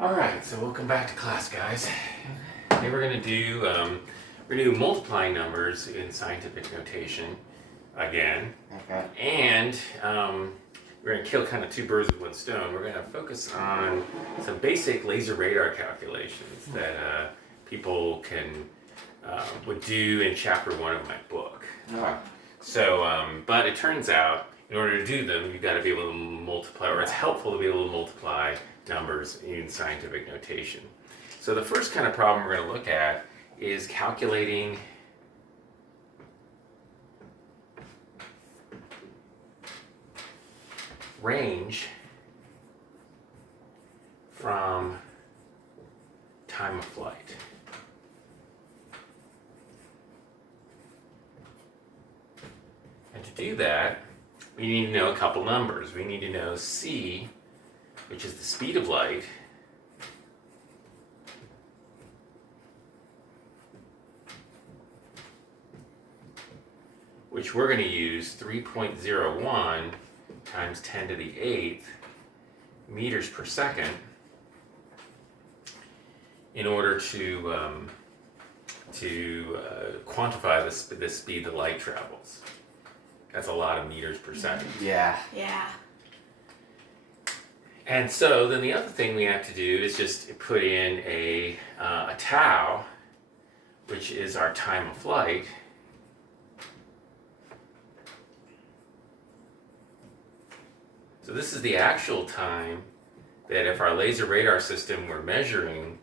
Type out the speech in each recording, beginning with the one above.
Alright, so welcome back to class, guys. Today we're going to do multiplying numbers in scientific notation again. Okay. And we're going to kill kind of two birds with one stone. We're going to focus on some basic laser radar calculations that people would do in chapter 1 of my book. Okay. So, but it turns out, in order to do them, you've got to be able to multiply, or it's helpful to be able to multiply numbers in scientific notation. So the first kind of problem we're going to look at is calculating range from time of flight. And to do that, we need to know a couple numbers. We need to know c, which is the speed of light, which we're going to use 3.01 times 10 to the 8th meters per second in order to quantify the speed the light travels. That's a lot of meters per second. Yeah. Yeah. And so then the other thing we have to do is just put in a tau, which is our time of flight. So this is the actual time that if our laser radar system were measuring,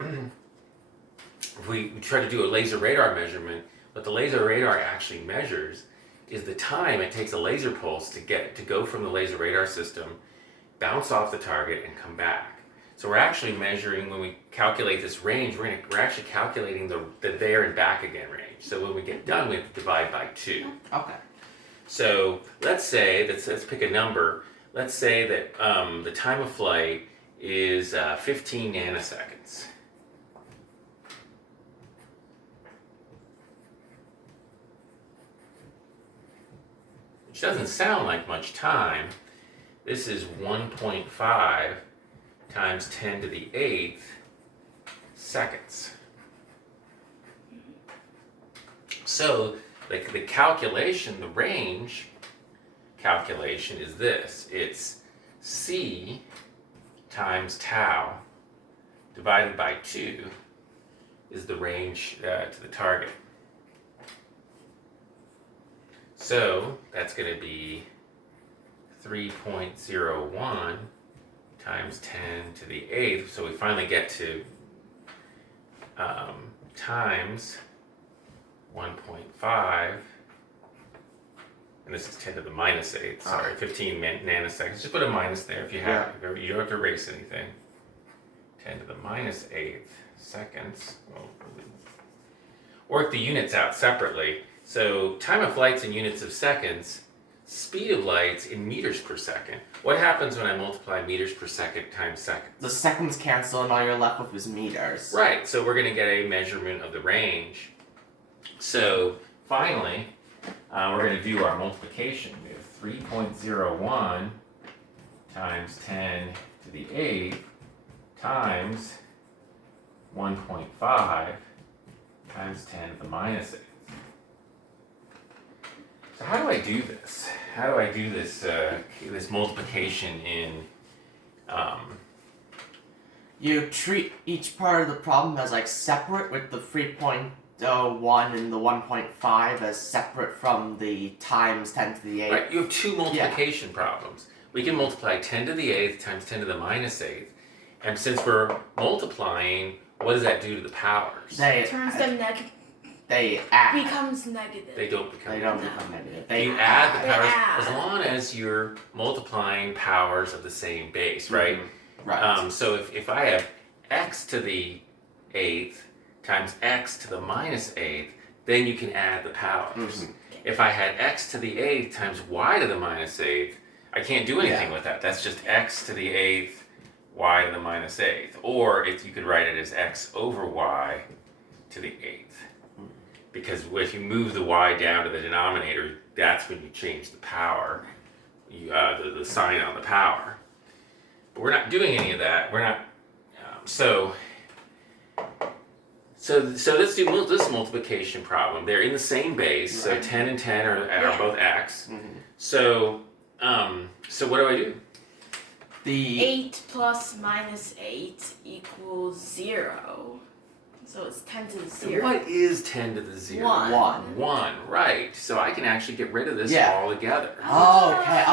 if we try to do a laser radar measurement, what the laser radar actually measures is the time it takes a laser pulse to go from the laser radar system, bounce off the target, and come back. So we're actually measuring, when we calculate this range, we're actually calculating the there and back again range. So when we get done, we have to divide by 2. Okay. So let's say, let's pick a number. Let's say that the time of flight is 15 nanoseconds. Which doesn't sound like much time. This is 1.5 times 10 to the 8th seconds. So the calculation, the range calculation is this. It's c times tau divided by 2 is the range to the target. So that's going to be 3.01 times 10 to the 8th. So we finally get to times 1.5, and this is 10 to the minus 8th, sorry, 15 nanoseconds. Just put a minus there if you have, you don't have to erase anything. 10 to the minus 8th seconds. Well, work the units out separately. So time of flight's in units of seconds, speed of light's in meters per second. What happens when I multiply meters per second times seconds? The seconds cancel and all you're left with is meters. Right, so we're going to get a measurement of the range. So finally, we're going to do our multiplication. We have 3.01 times 10 to the 8th times 1.5 times 10 to the minus 8th. So how do I do this? How do I do this this multiplication in You treat each part of the problem as like separate, with the 3.01 and the 1.5 as separate from the times 10 to the 8th. Right, you have two multiplication problems. We can multiply 10 to the 8th times 10 to the minus 8th. And since we're multiplying, what does that do to the powers? Turns them negative. They add. Becomes negative. They don't become They don't become negative. They add the They powers add. as long as you're multiplying powers of the same base, right? Mm-hmm. Right. So if I have x to the 8th times x to the minus 8th, then you can add the powers. Mm-hmm. If I had x to the 8th times y to the minus 8th, I can't do anything with that. That's just x to the 8th, y to the minus 8th. Or if you could write it as x over y to the 8th. Because if you move the y down to the denominator, that's when you change the power, the sign on the power. But we're not doing any of that. We're not So let's do this multiplication problem. They're in the same base, so Right. 10 and 10 are both x. Mhm. So what do I do? The 8 plus minus 8 equals 0. So it's 10 to the So 0. what is 10 to the 0? 1. 1, right. So I can actually get rid of this Yeah. altogether. okay.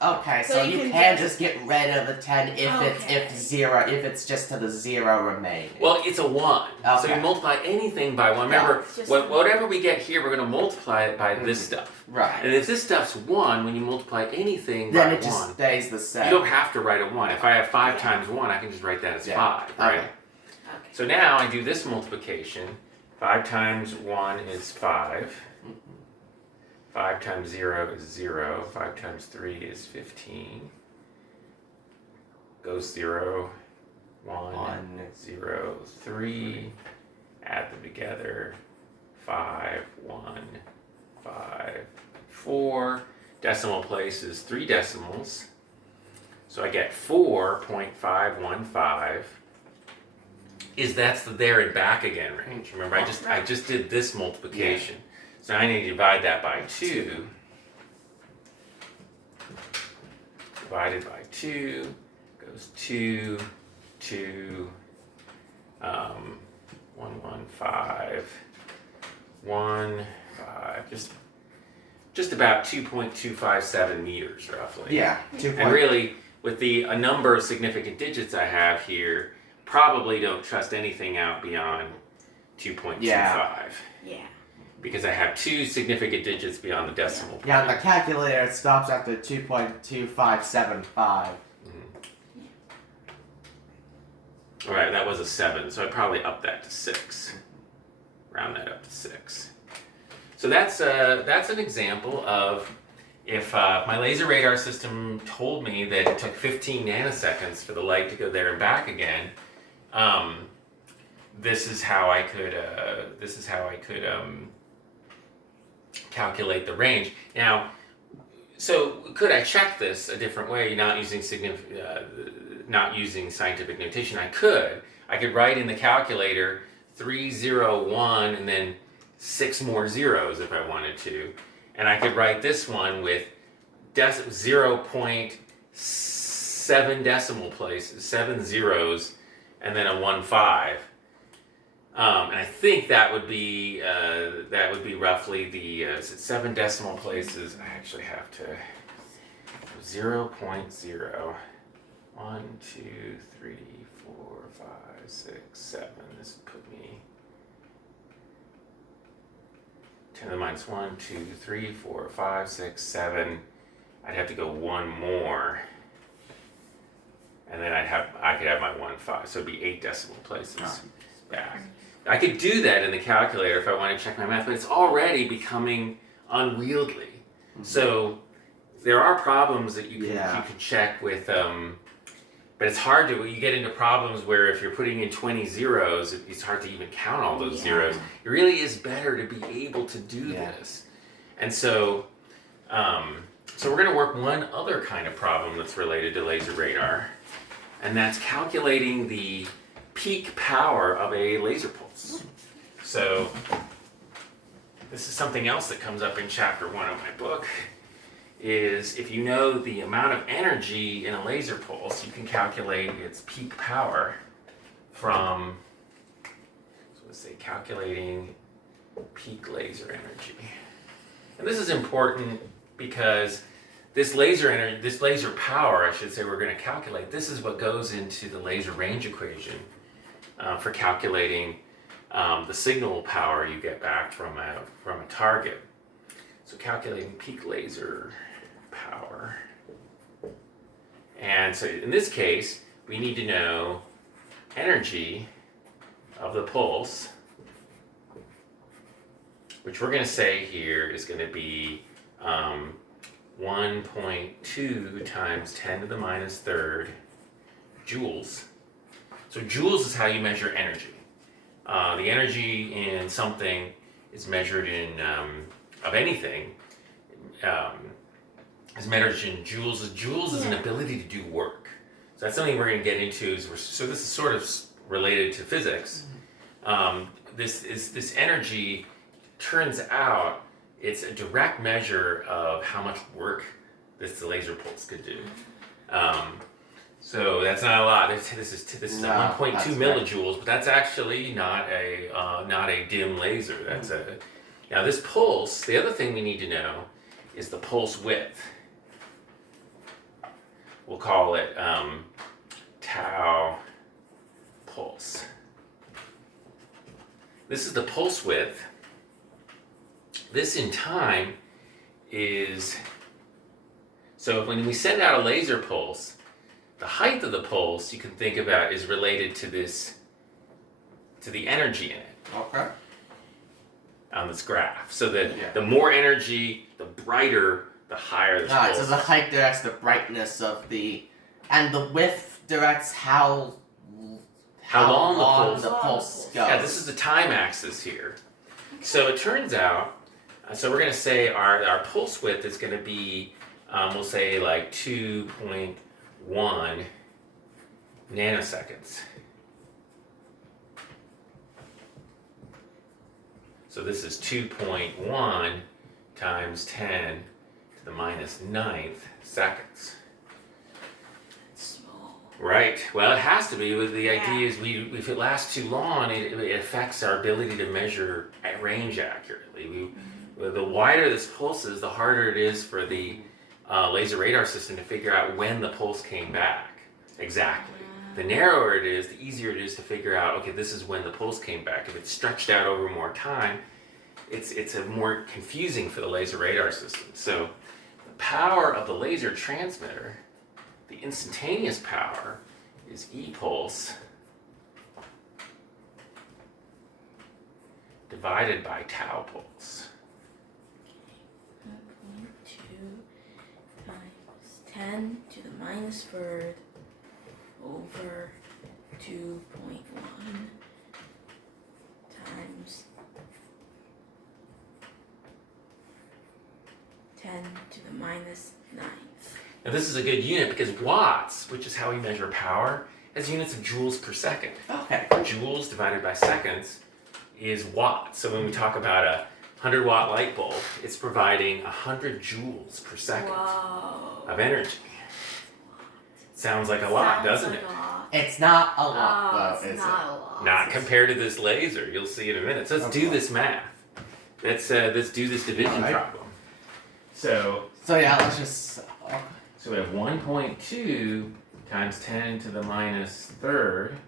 Okay. So So you you can can just- just get rid of the 10 if it's just to the 0 remaining. Well, it's a 1. So Okay. you multiply anything by 1. Yeah. Remember, It's just whatever we get here, we're going to multiply it by this stuff. Right. And if this stuff's 1, when you multiply anything Then by it just 1, stays the you same. don't have to write a 1. If I have 5 times 1, I can just write that as 5, right? Okay. Okay. So now I do this multiplication. 5 times 1 is 5. 5 times 0 is 0. 5 times 3 is 15. Goes 0, 1, 0, 3. Add them together. 5, 1, 5, 4. Decimal place is 3 decimals. So I get 4.515. That's the there and back again range. Remember, I just did this multiplication. So I need to divide that by 2. Divided by 2 goes 2, 2, 1, 1, 5, 1, 5, just about 2.257 meters roughly. Yeah. 2 And really, with a number of significant digits I have here, probably don't trust anything out beyond 2.25. Yeah. Yeah. Because I have 2 significant digits beyond the decimal point. Yeah, and the calculator it stops after 2.2575. Alright, that was a 7, so I'd probably up that to 6. Round that up to 6. So that's an example of if my laser radar system told me that it took 15 nanoseconds for the light to go there and back again. This is how I could calculate the range. Now, so could I check this a different way, not using scientific notation? I could write in the calculator 301 and then 6 more zeros if I wanted to, and I could write this one with 0.7 decimal places, 7 zeros, and then a 1.5. And I think that would be roughly the 7 decimal places. I actually have to 0.0. 1, 2, 3, 4, 5, 6, 7. This would put me 10 to the minus 1, 2, 3, 4, 5, 6, 7. I'd have to go 1 more. And then I could have my 1.5. So it'd be 8 decimal places back. I could do that in the calculator if I want to check my math, but it's already becoming unwieldy. Mm-hmm. So there are problems that you can check with, but it's hard to. You get into problems where if you're putting in 20 zeros, it's hard to even count all those zeros. It really is better to be able to do this. And so we're going to work one other kind of problem that's related to laser radar, and that's calculating the peak power of a laser pulse. So this is something else that comes up in chapter 1 of my book, is if you know the amount of energy in a laser pulse, you can calculate its peak power from, so let's say calculating peak laser energy. And this is important because this laser power, I should say, we're going to calculate, this is what goes into the laser range equation for calculating the signal power you get back from a target. So calculating peak laser power. And so in this case, we need to know energy of the pulse, which we're going to say here is going to be 1.2 times 10 to the minus third joules. So joules is how you measure energy. The energy in something is measured in, of anything, is measured in joules. Joules is an ability to do work. So that's something we're going to get into. So this is sort of related to physics. This energy, turns out, it's a direct measure of how much work this laser pulse could do. So that's not a lot. This is 1.2 millijoules, but that's actually not a dim laser. That's now this pulse. The other thing we need to know is the pulse width. We'll call it tau pulse. This is the pulse width. This in time is, so when we send out a laser pulse, the height of the pulse you can think about is related to the energy in it. Okay. On this graph. So that the more energy, the brighter, the higher the pulse. So the height directs the brightness of and the width directs how long the pulse goes. Yeah, this is the time axis here. So it turns out, so we're going to say our pulse width is going to be, we'll say like 2.1 nanoseconds. So this is 2.1 times 10 to the minus 9th seconds. Small. Right. Well, it has to be. The idea is if it lasts too long, it affects our ability to measure at range accurately. The wider this pulse is, the harder it is for the laser radar system to figure out when the pulse came back. Exactly. The narrower it is, the easier it is to figure out, okay, this is when the pulse came back. If it's stretched out over more time, it's a more confusing for the laser radar system. So the power of the laser transmitter, the instantaneous power, is E pulse divided by tau pulse. 1.2 times 10 to the minus third over 2.1 times 10 to the minus 9th. Now this is a good unit because watts, which is how we measure power, has units of joules per second. Okay. Joules divided by seconds is watts. So when we talk about a 100-watt light bulb, it's providing 100 joules per second of energy. Sounds like a lot, doesn't it? It's not a lot, though, is it? Not a lot. Not compared to this laser. You'll see in a minute. So let's do this math. Let's do this division problem. So yeah, let's just. So we have 1.2 times 10 to the minus third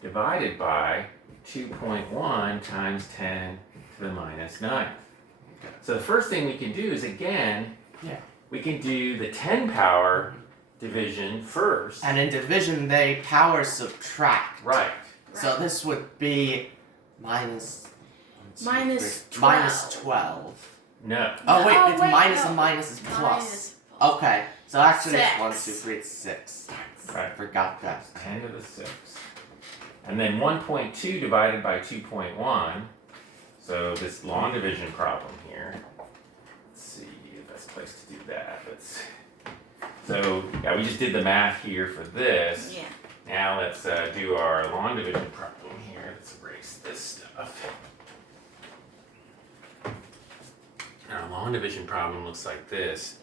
divided by 2.1 times 10 to the minus 9. So the first thing we can do is, again, we can do the 10 power division first. And in division, they power subtract. Right. So this would be minus 12. No. Oh wait, Oh, it's wait, minus no. and minus is plus. Minus. Okay, so actually it's 6. 1, 2, 3, it's 6. Right. Forgot that. 10 to the 6. And then 1.2 divided by 2.1. So this long division problem here. Let's see the best place to do that. So yeah, we just did the math here for this. Yeah. Now let's do our long division problem here. Let's erase this stuff. Our long division problem looks like this.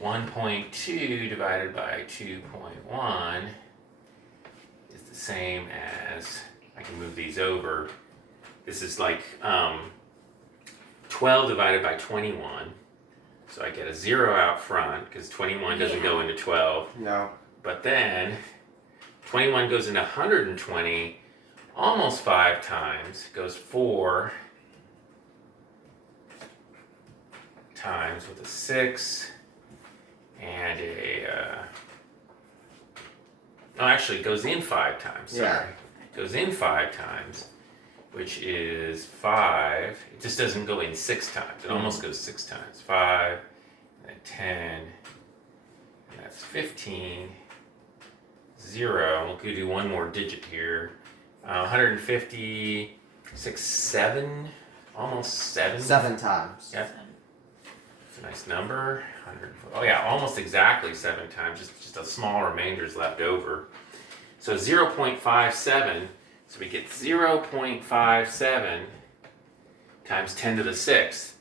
1.2 divided by 2.1 is the same as, I can move these over. This is like 12 divided by 21. So I get a 0 out front because 21 doesn't go into 12. No. But then 21 goes into 120 almost 5 times. Goes 4 times with a 6 and actually it goes in 5 times. Sorry. Yeah. It goes in 5 times, which is 5. It just doesn't go in 6 times. It almost goes 6 times. 5, and then 10, and that's 15. 0. We'll do one more digit here. 156, 7, almost 7. 7 times. Yep. It's a nice number. 100. Oh yeah, almost exactly 7 times. Just a small remainder is left over. So 0.57. So we get 0.57 times 10 to the 6th.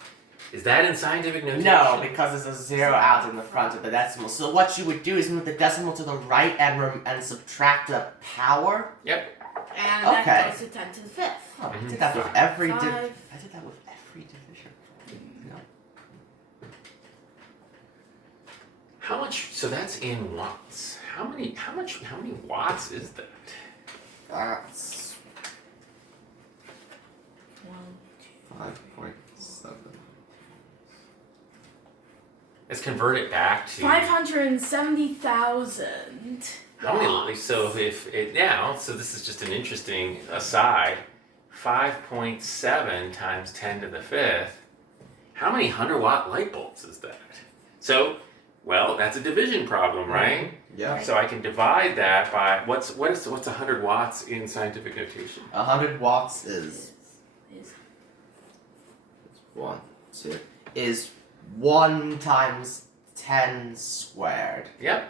Is that in scientific notation? No, because there's a 0 out in the front of the decimal. So what you would do is move the decimal to the right and subtract the power. Yep. And Okay. that goes to 10 to the 5th. Oh, I did that with every Five. I did that with every division. No. How much? So that's in watts. How many watts is that? That's 5.7. Let's convert it back to 570,000. how many? So if it now, so this is just an interesting aside. 5.7 times 10 to the 5th. How many 100-watt light bulbs is that? So, well, that's a division problem, right? Yeah. So I can divide that by what's 100 watts in scientific notation? 100 watts is Is 1 times 10 squared. Yep.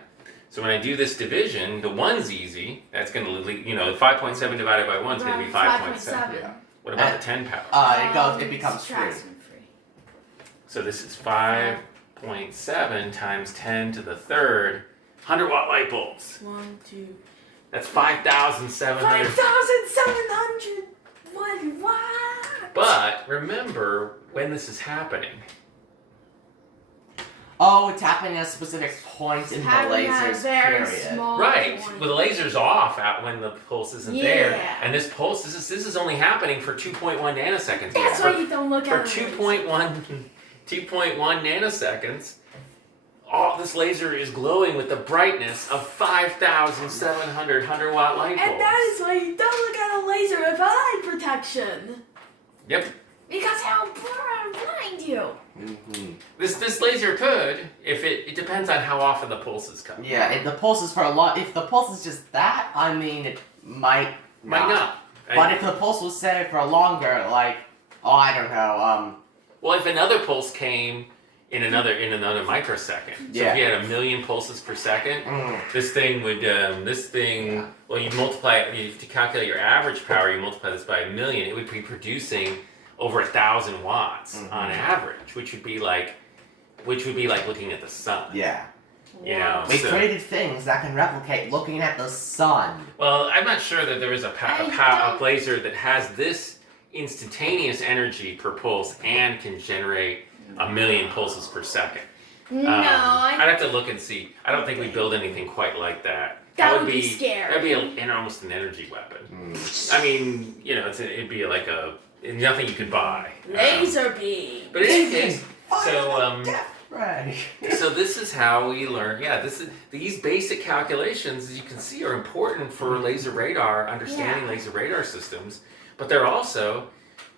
So when I do this division, the 1's easy. That's going to, 5.7 divided by 1 is going to be 5.7. Yeah. What about the 10 power? It becomes subtract 3. some free. So this is 5.7 times 10 to the 3rd, 100-watt light bulbs. 1, 2. That's 5,700. 5,700. What? But remember when this is happening. Oh, it's happening at a specific point in the Having that laser's very period. small Right. point. Well, the laser's off out when the pulse isn't there. Yeah. And this pulse, this is only happening for 2.1 nanoseconds. That's for, why you don't look for at it. 2.1 nanoseconds. All this laser is glowing with the brightness of 5,700 100-watt light bulbs. And that is why you don't look at a laser without eye protection. Yep. Because it'll blind you. Mm-hmm. This laser could, if it depends on how often the pulses come. Yeah, if the pulse is for a lot, if the pulse is just that, I mean, it might not. But if the pulse was set for longer, like, I don't know, Well, if another pulse came in another microsecond, so Yeah. if you had 1 million pulses per second, mm, this thing would well, you multiply it, to calculate your average power, you multiply this by 1 million, it would be producing over 1,000 watts on average, which would be like looking at the sun. yeah. You know, We so- created things that can replicate looking at the sun. Well, I'm not sure that there is a laser that has this instantaneous energy per pulse and can generate 1 million pulses per second. No, I'd have to look and see. I don't think we build anything quite like that. That would be scary. That'd be almost an energy weapon. I mean, it'd be like nothing you could buy. laser beam. But in any case, so Right. so this is how we learn. Yeah, these basic calculations, as you can see, are important for laser radar, understanding laser radar systems. But they're also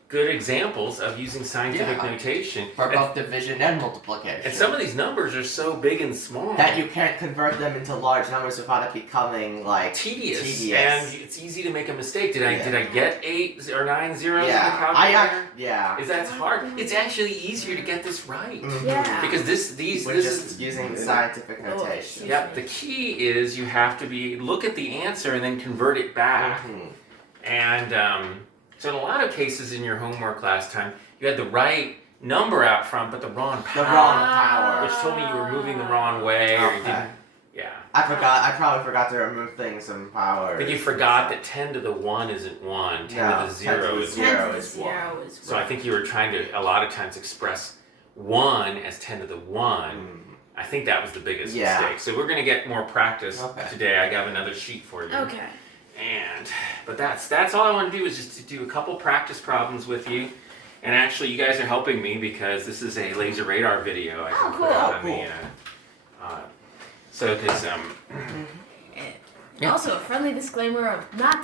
good examples of using scientific notation. For both division and multiplication. And some of these numbers are so big and small that you can't convert them into large numbers without it becoming, like, tedious, and it's easy to make a mistake. Did I get 8 or 9 zeros in the Yeah. calculator? Yeah. That's hard. It's actually easier to get this right. Mhm. Yeah. Because We're this just is using scientific notation. Yep, the key is you have to look at the answer and then convert it back. Mhm. And so in a lot of cases in your homework last time, you had the right number out front, but the wrong The power. wrong power. Which told me you were moving the wrong way, or you Okay. didn't. Yeah. I probably forgot to remove things in power. But you forgot that 10 to the 1 isn't 1, 10 to the 0 is 1. 10 Zero to the is 0 is So I think you were trying to, a lot of times, express 1 as 10 to the 1. Mm. I think that was the biggest Yeah. mistake. So we're going to get more practice Okay. today. I got another sheet for you. Okay. But that's all I want to do is just to do a couple practice problems with you. And actually, you guys are helping me because this is a laser radar video I can Oh, put out cool. on the. So, because Also, a friendly disclaimer of not